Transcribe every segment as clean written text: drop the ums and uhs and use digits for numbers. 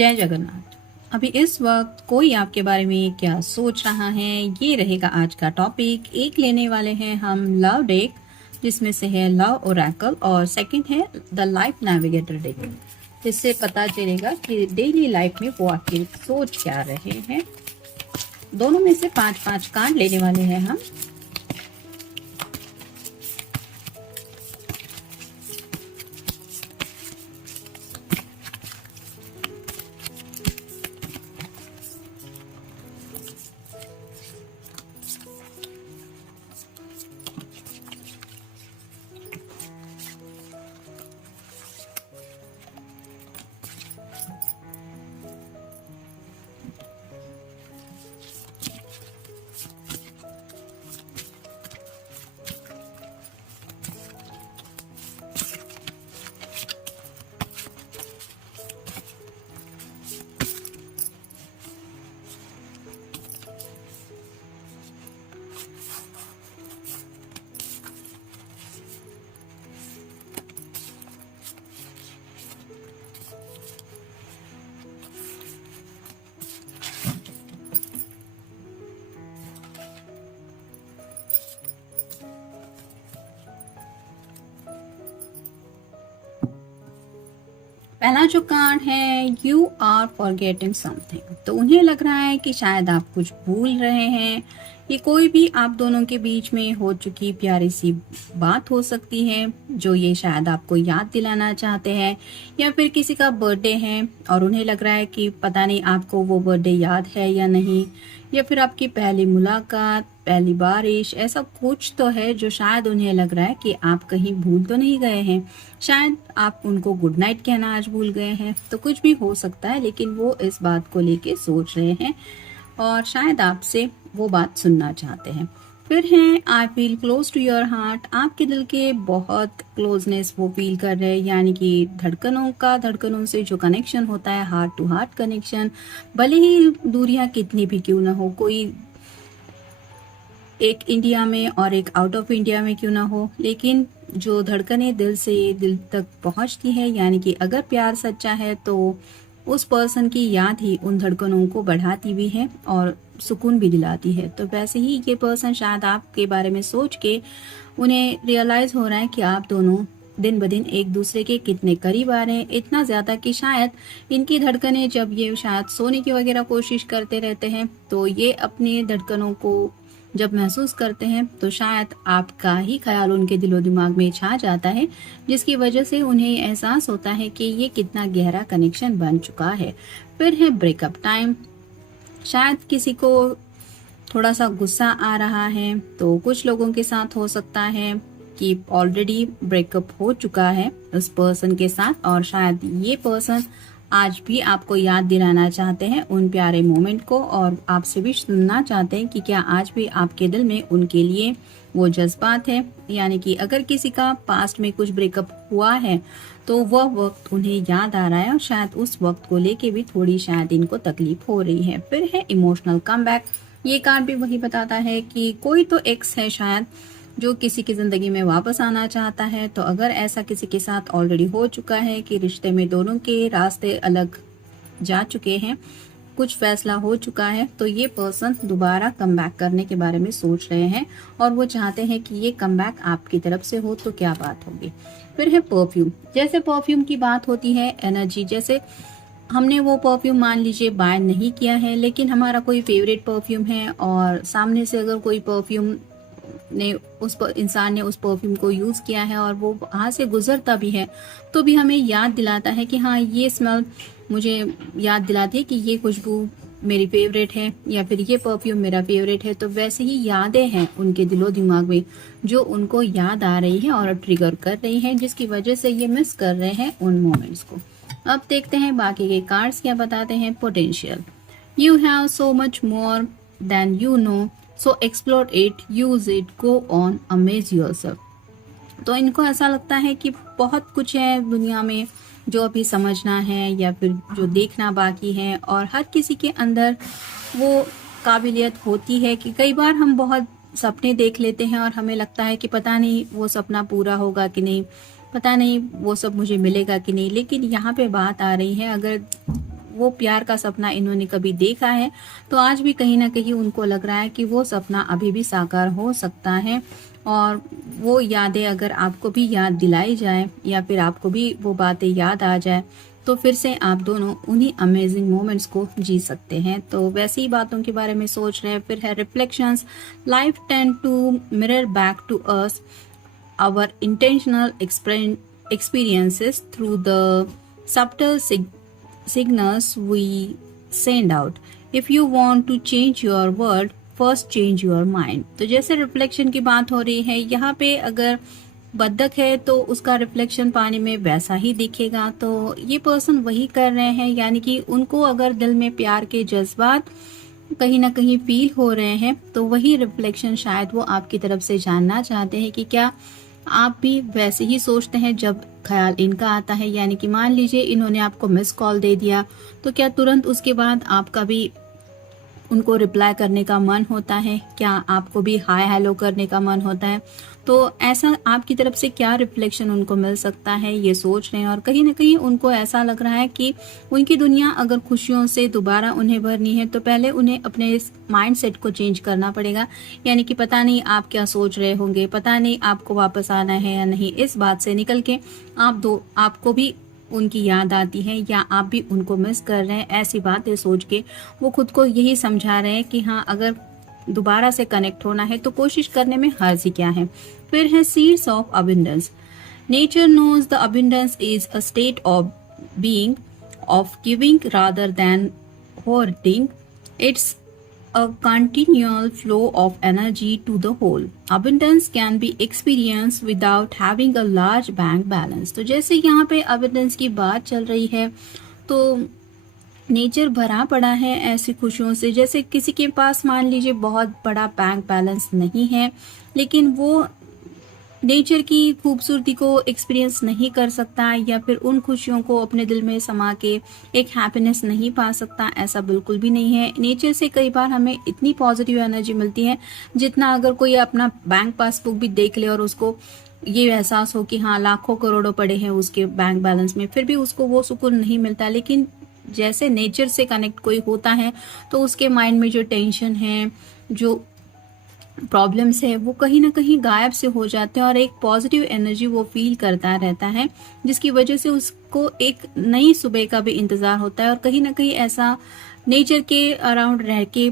जय जगन्नाथ। अभी इस वक्त कोई आपके बारे में क्या सोच रहा है, ये रहेगा आज का टॉपिक। एक लेने वाले हैं हम लव डेक, जिसमें से है लव ओरेकल, और सेकंड है द लाइफ नेविगेटर डेक। इससे पता चलेगा कि डेली लाइफ में वो आखिर सोच क्या रहे हैं। दोनों में से 5-5 कार्ड लेने वाले हैं हम। पहला जो कार्ड है, यू आर फॉरगेटिंग समथिंग। तो उन्हें लग रहा है कि शायद आप कुछ भूल रहे हैं। ये कोई भी आप दोनों के बीच में हो चुकी प्यारी सी बात हो सकती है, जो ये शायद आपको याद दिलाना चाहते हैं। या फिर किसी का बर्थडे है और उन्हें लग रहा है कि पता नहीं आपको वो बर्थडे याद है या नहीं। या फिर आपकी पहली मुलाकात, पहली बारिश, ऐसा कुछ तो है जो शायद उन्हें लग रहा है कि आप कहीं भूल तो नहीं गए हैं। शायद आप उनको गुड नाइट कहना आज भूल गए हैं। तो कुछ भी हो सकता है, लेकिन वो इस बात को लेके सोच रहे हैं और शायद आपसे वो बात सुनना चाहते हैं। फिर हैं I feel close to your heart. आपके दिल के बहुत क्लोजनेस वो फील कर रहे हैं, यानी कि धड़कनों से जो कनेक्शन होता है, हार्ट टू हार्ट कनेक्शन। भले ही दूरियां कितनी भी क्यों ना हो, कोई एक इंडिया में और एक आउट ऑफ इंडिया में क्यों ना हो, लेकिन जो धड़कनें दिल से दिल तक पहुंचती है, यानी कि अगर प्यार सच्चा है तो उस पर्सन की याद ही उन धड़कनों को बढ़ाती भी है और सुकून भी दिलाती है। तो वैसे ही ये पर्सन शायद आपके बारे में सोच के उन्हें रियलाइज हो रहा है कि आप दोनों दिन ब दिन एक दूसरे के कितने करीब आ रहे हैं। इतना ज्यादा कि शायद इनकी धड़कनें, जब ये शायद सोने की वगैरह कोशिश करते रहते हैं, तो ये अपनी धड़कनों को जब महसूस करते हैं तो शायद आपका ही ख्याल उनके दिलो दिमाग में छा जाता है, जिसकी वजह से उन्हें एहसास होता है कि ये कितना गहरा कनेक्शन बन चुका है। फिर है ब्रेकअप टाइम। शायद किसी को थोड़ा सा गुस्सा आ रहा है, तो कुछ लोगों के साथ हो सकता है कि ऑलरेडी ब्रेकअप हो चुका है उस पर्सन के साथ, और शायद ये पर्सन आज भी आपको याद दिलाना चाहते हैं उन प्यारे मोमेंट को, और आपसे भी सुनना चाहते हैं कि क्या आज भी आपके दिल में उनके लिए वो जज्बात है। यानी कि अगर किसी का पास्ट में कुछ ब्रेकअप हुआ है तो वह वक्त उन्हें याद आ रहा है, और शायद उस वक्त को लेके भी थोड़ी शायद इनको तकलीफ हो रही है। फिर है इमोशनल कमबैक। ये कार्ड भी वही बताता है कि कोई तो एक्स है शायद जो किसी की जिंदगी में वापस आना चाहता है। तो अगर ऐसा किसी के साथ ऑलरेडी हो चुका है कि रिश्ते में दोनों के रास्ते अलग जा चुके हैं, कुछ फैसला हो चुका है, तो ये पर्सन दोबारा कम बैक करने के बारे में सोच रहे हैं और वो चाहते हैं कि ये कम बैक आपकी तरफ से हो तो क्या बात होगी। फिर है परफ्यूम। जैसे परफ्यूम की बात होती है, एनर्जी, जैसे हमने वो परफ्यूम मान लीजिए बाय नहीं किया है, लेकिन हमारा कोई फेवरेट परफ्यूम है और सामने से अगर कोई परफ्यूम ने इंसान ने उस परफ्यूम को यूज किया है और वो वहां से गुजरता भी है, तो भी हमें याद दिलाता है कि हाँ, ये स्मेल मुझे याद दिलाती है कि ये खुशबू मेरी फेवरेट है, या फिर ये परफ्यूम मेरा फेवरेट है। तो वैसे ही यादें हैं उनके दिलो दिमाग में जो उनको याद आ रही है और ट्रिगर कर रही है, जिसकी वजह से ये मिस कर रहे हैं उन मोमेंट्स को। अब देखते हैं बाकी के कार्ड्स क्या बताते हैं। Potential. You have so much more than you know, so explore it, use it, go on, amaze yourself. तो इनको ऐसा लगता है कि बहुत कुछ है दुनिया में जो अभी समझना है या फिर जो देखना बाकी है, और हर किसी के अंदर वो काबिलियत होती है कि कई बार हम बहुत सपने देख लेते हैं और हमें लगता है कि पता नहीं वो सपना पूरा होगा कि नहीं, पता नहीं वो सब मुझे मिलेगा कि नहीं। लेकिन यहाँ पे बात आ रही है, अगर वो प्यार का सपना इन्होंने कभी देखा है, तो आज भी कहीं ना कहीं उनको लग रहा है कि वो सपना अभी भी साकार हो सकता है। और वो यादें अगर आपको भी याद दिलाई जाए या फिर आपको भी वो बातें याद आ जाए, तो फिर से आप दोनों उन्हीं अमेजिंग मोमेंट्स को जी सकते हैं। तो वैसी ही बातों के बारे में सोच रहे हैं। फिर है reflections. Life tend to mirror back to us our intentional experiences through the subtle signals we send out. If you want to change your world, first change your mind. तो जैसे रिफ्लेक्शन की बात हो रही है यहाँ पे, अगर बत्तख है तो उसका रिफ्लेक्शन पानी में वैसा ही दिखेगा। तो ये पर्सन वही कर रहे हैं, यानी कि उनको अगर दिल में प्यार के जज्बात कहीं ना कहीं फील हो रहे हैं, तो वही रिफ्लेक्शन शायद वो आपकी तरफ से जानना चाहते हैं कि क्या आप भी वैसे ही सोचते हैं जब ख्याल इनका आता है। यानी कि मान लीजिए इन्होंने आपको मिस कॉल दे दिया, तो क्या तुरंत उसके बाद आपका भी उनको रिप्लाई करने का मन होता है? क्या आपको भी हाय हेलो करने का मन होता है? तो ऐसा आपकी तरफ से क्या रिफ्लेक्शन उनको मिल सकता है, ये सोच रहे हैं। और कहीं ना कहीं उनको ऐसा लग रहा है कि उनकी दुनिया अगर खुशियों से दोबारा उन्हें भरनी है, तो पहले उन्हें अपने माइंड सेट को चेंज करना पड़ेगा। यानी कि पता नहीं आप क्या सोच रहे होंगे, पता नहीं आपको वापस आना है या नहीं, इस बात से निकल के आपको भी उनकी याद आती है या आप भी उनको मिस कर रहे हैं, ऐसी बातें सोच के वो खुद को यही समझा रहे हैं कि हाँ, अगर दोबारा से कनेक्ट होना है तो कोशिश करने में हर्ज ही क्या है। फिर है seeds of abundance. Nature knows the abundance is a state of being, of giving rather than hoarding. It's a continual flow of energy to the whole. Abundance can be experienced without having a large bank balance. तो जैसे यहाँ पे abundance की बात चल रही है, तो नेचर भरा पड़ा है ऐसी खुशियों से। जैसे किसी के पास मान लीजिए बहुत बड़ा बैंक बैलेंस नहीं है, लेकिन वो नेचर की खूबसूरती को एक्सपीरियंस नहीं कर सकता या फिर उन खुशियों को अपने दिल में समा के एक हैप्पीनेस नहीं पा सकता, ऐसा बिल्कुल भी नहीं है। नेचर से कई बार हमें इतनी पॉजिटिव एनर्जी मिलती है जितना अगर कोई अपना बैंक पासबुक भी देख ले और उसको ये एहसास हो कि हाँ लाखों करोड़ों पड़े हैं उसके बैंक बैलेंस में, फिर भी उसको वो सुकून नहीं मिलता। लेकिन जैसे नेचर से कनेक्ट कोई होता है तो उसके माइंड में जो टेंशन है, जो प्रॉब्लम्स है, वो कहीं ना कहीं गायब से हो जाते हैं और एक पॉजिटिव एनर्जी वो फील करता रहता है, जिसकी वजह से उसको एक नई सुबह का भी इंतजार होता है। और कहीं ना कहीं ऐसा नेचर के अराउंड रह के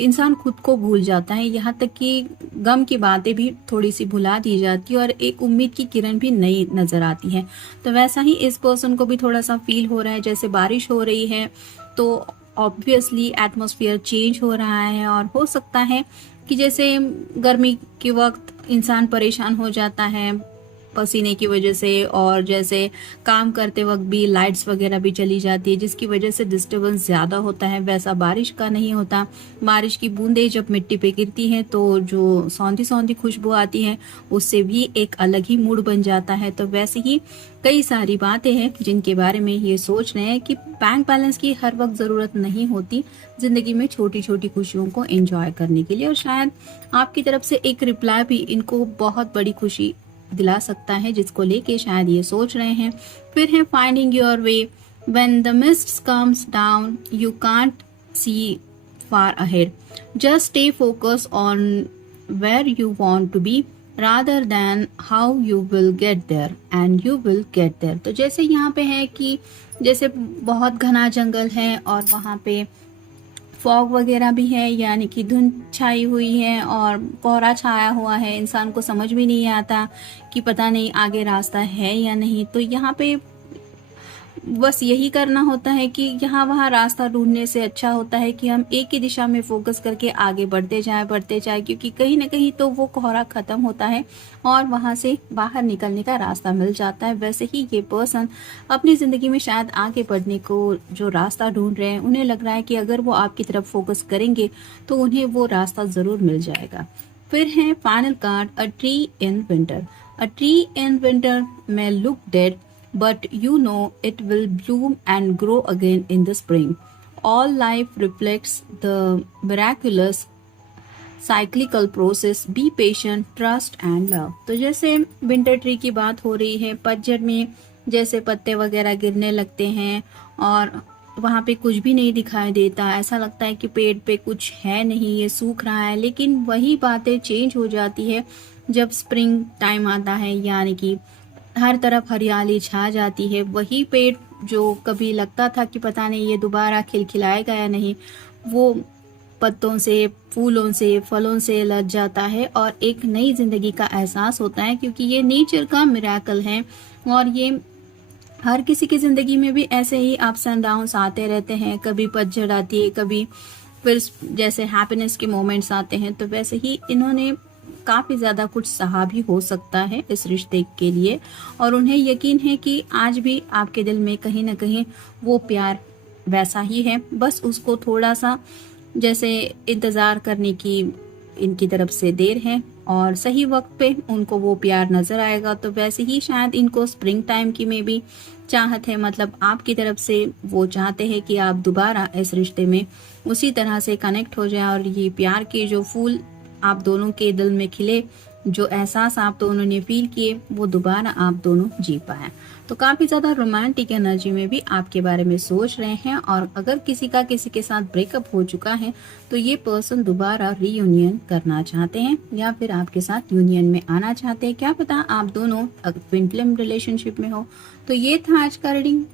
इंसान खुद को भूल जाता है, यहाँ तक कि गम की बातें भी थोड़ी सी भुला दी जाती है और एक उम्मीद की किरण भी नई नजर आती है। तो वैसा ही इस पर्सन को भी थोड़ा सा फील हो रहा है। जैसे बारिश हो रही है तो ऑब्वियसली एटमॉस्फेयर चेंज हो रहा है, और हो सकता है कि जैसे गर्मी के वक्त इंसान परेशान हो जाता है पसीने की वजह से, और जैसे काम करते वक्त भी लाइट्स वगैरह भी चली जाती है जिसकी वजह से डिस्टरबेंस ज्यादा होता है, वैसा बारिश का नहीं होता। बारिश की बूंदें जब मिट्टी पे गिरती हैं तो जो सौंधी सौंधी खुशबू आती है उससे भी एक अलग ही मूड बन जाता है। तो वैसे ही कई सारी बातें हैं जिनके बारे में ये सोच रहे हैं कि बैंक बैलेंस की हर वक्त जरूरत नहीं होती जिंदगी में छोटी छोटी खुशियों को एंजॉय करने के लिए, और शायद आपकी तरफ से एक रिप्लाई भी इनको बहुत बड़ी खुशी दिला सकता है, जिसको लेके शायद ये सोच रहे हैं। फिर है finding your way. When the mist comes down you can't see far ahead, just stay focus on where you want to be rather than how you will get there, and you will get there। तो जैसे यहाँ पे है कि जैसे बहुत घना जंगल है और वहाँ पे फॉग वगैरह भी है, यानी कि धुंध छाई हुई है और कोहरा छाया हुआ है, इंसान को समझ भी नहीं आता कि पता नहीं आगे रास्ता है या नहीं। तो यहाँ पे बस यही करना होता है कि यहाँ वहाँ रास्ता ढूंढने से अच्छा होता है कि हम एक ही दिशा में फोकस करके आगे बढ़ते जाएं, क्योंकि कहीं ना कहीं तो वो कोहरा खत्म होता है और वहां से बाहर निकलने का रास्ता मिल जाता है। वैसे ही ये पर्सन अपनी जिंदगी में शायद आगे बढ़ने को जो रास्ता ढूंढ रहे हैं, उन्हें लग रहा है कि अगर वो आपकी तरफ फोकस करेंगे तो उन्हें वो रास्ता जरूर मिल जाएगा। फिर है final card, a tree in winter. A tree in winter may look dead, but you know it will bloom and grow again in the spring. All life reflects the miraculous cyclical process. Be patient, trust and love। तो जैसे winter tree की बात हो रही है, पतझड़ में जैसे पत्ते वगैरह गिरने लगते हैं और वहाँ पे कुछ भी नहीं दिखाई देता, ऐसा लगता है कि पेड़ पे कुछ है नहीं, ये सूख रहा है। लेकिन वही बातें चेंज हो जाती है जब स्प्रिंग टाइम आता है, यानी कि हर तरफ हरियाली छा जाती है। वही पेड़ जो कभी लगता था कि पता नहीं ये दोबारा खिलखिलाएगा या नहीं, वो पत्तों से, फूलों से, फलों से लद जाता है और एक नई जिंदगी का एहसास होता है, क्योंकि ये नेचर का मिरेकल है। और ये हर किसी की जिंदगी में भी ऐसे ही अप्स एंड डाउन्स आते रहते हैं। कभी पतझड़ आती है, कभी फिर जैसे हैप्पीनेस के मोमेंट्स आते हैं, तो वैसे ही इन्होंने काफी ज्यादा कुछ सहा भी हो सकता है इस रिश्ते के लिए। और उन्हें यकीन है कि आज भी आपके दिल में कहीं ना कहीं वो प्यार वैसा ही है, बस उसको थोड़ा सा जैसे इंतजार करने की इनकी तरफ से देर है और सही वक्त पे उनको वो प्यार नजर आएगा। तो वैसे ही शायद इनको स्प्रिंग टाइम की में भी चाहत है, मतलब आपकी तरफ से वो चाहते हैं कि आप दोबारा इस रिश्ते में उसी तरह से कनेक्ट हो जाए और ये प्यार के जो फूल आप दोनों के दिल में खिले, जो एहसास आप दोनों ने फील किए, वो दोबारा आप दोनों जी पाए। तो काफी ज्यादा रोमांटिक एनर्जी में भी आपके बारे में सोच रहे हैं। और अगर किसी का किसी के साथ ब्रेकअप हो चुका है तो ये पर्सन दोबारा रीयूनियन करना चाहते हैं या फिर आपके साथ यूनियन में आना चाहते हैं। क्या पता आप दोनों ट्विन फ्लेम रिलेशनशिप में हो। तो ये था आज का रीडिंग।